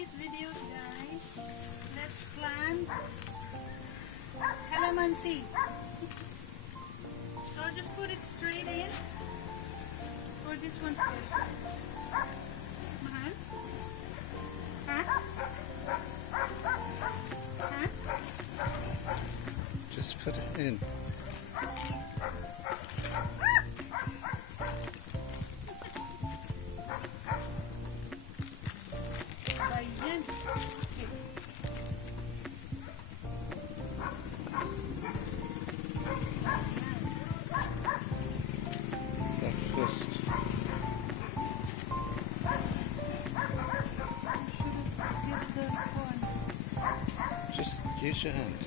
today's video, guys, let's plant calamansi. So I'll just put it straight in. Or this one first. Mahal? Huh? Huh? Just put it in. Ayan. Okay. That first. Just use your hand.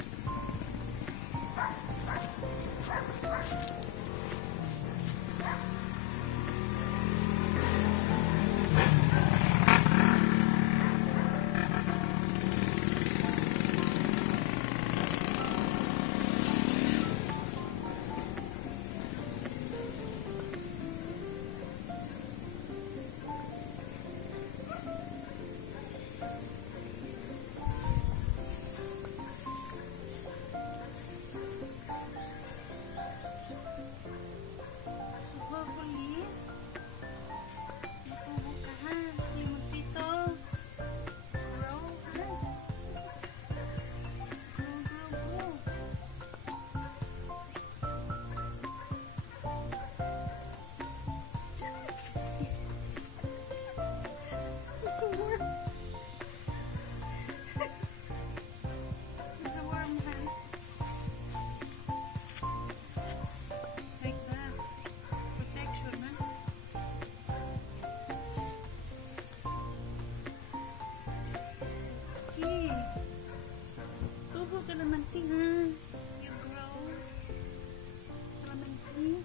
Calamansi, ha? You grow calamansi.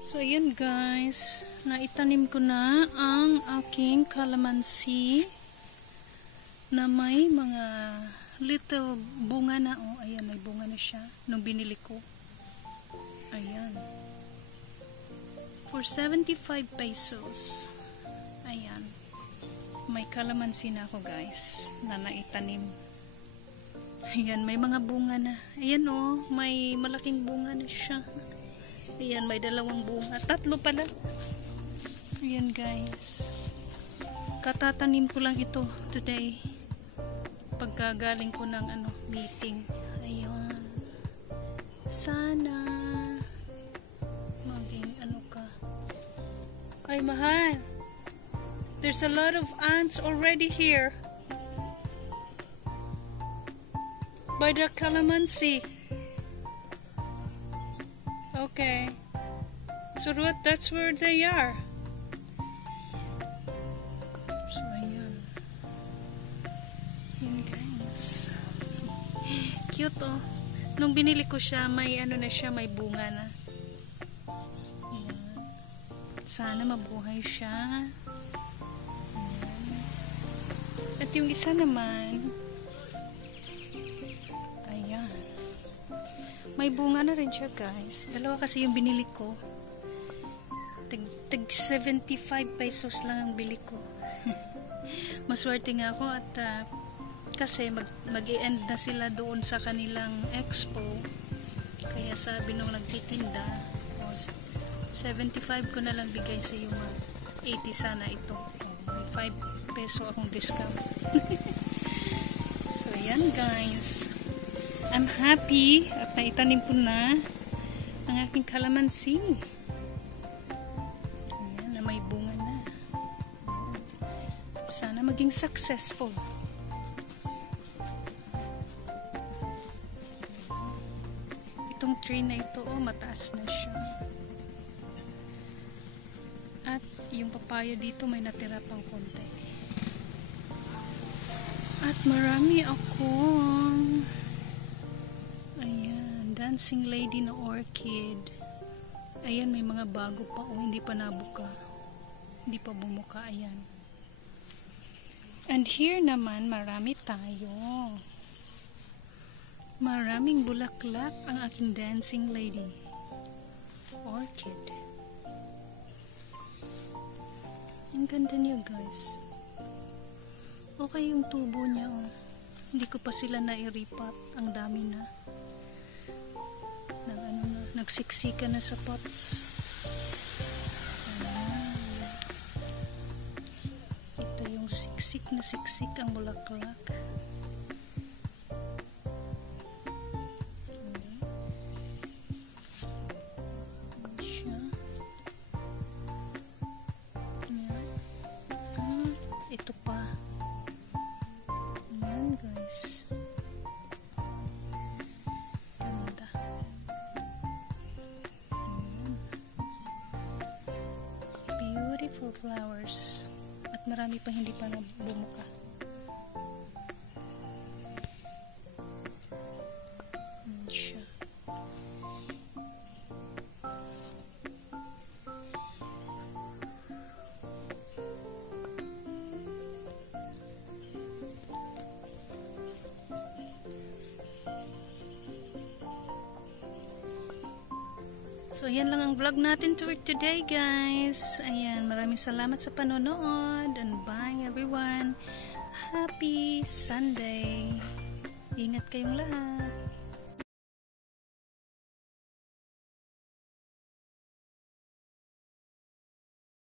So yun guys, naitanim ko na ang aking calamansi na may mga little bunga na. Oh, ayan, may bunga na siya nung binili ko. Ayan. For 75 pesos. Ayan. May calamansi na ako guys na naitanim. Ayan, may mga bunga na. Ayan oh, may malaking bunga na siya. Ayan, may dalawang bunga. Tatlo pala. Ayan guys. Katatanim ko lang ito today. Pagkagaling ko ng meeting. Ayan. Sana maging ka. Ay, mahal. There's a lot of ants already here by the calamansi. Okay, so that's where they are. So ayan. Ayan guys. Cute oh. Nung binili ko siya, may na siya, may bunga na. Ayan. Sana mabuhay siya. At yung isa naman, ayan, may bunga na rin siya guys. Dalawa kasi yung binili ko. Tag 75 pesos lang ang bili ko. Maswerte nga ako at kasi mag-i-end na sila doon sa kanilang expo. Kaya sabi nung nagtitinda, 75 ko na lang bigay sa iyo, 80 sana ito. May 5 peso akong discount. So yan guys, I'm happy at naitanim ko na ang aking calamansi. Ayan, na may bunga na. Sana maging successful. Itong tree na ito, mataas na siya. At yung papaya dito may natira pang konti. At marami akong ayan, dancing lady na orchid. Ayan, may mga bago pa o hindi pa nabuka. Hindi pa bumuka, ayan. And here naman, marami tayo. Maraming bulaklak ang aking dancing lady orchid. ganda niya guys. Okay yung tubo niya oh. Hindi ko pa sila nairipat. Ang dami na. Nagsiksika na sa pots. Ayan. Ito yung siksik na siksik ang bulaklak. Ito pa. Ayan guys. Ganda. Ayan. Beautiful flowers. At marami pa hindi pa bumuka. Ayan siya. So, ayan lang ang vlog natin for today, guys. Ayan, maraming salamat sa panonood. And bye, everyone. Happy Sunday. Ingat kayong lahat.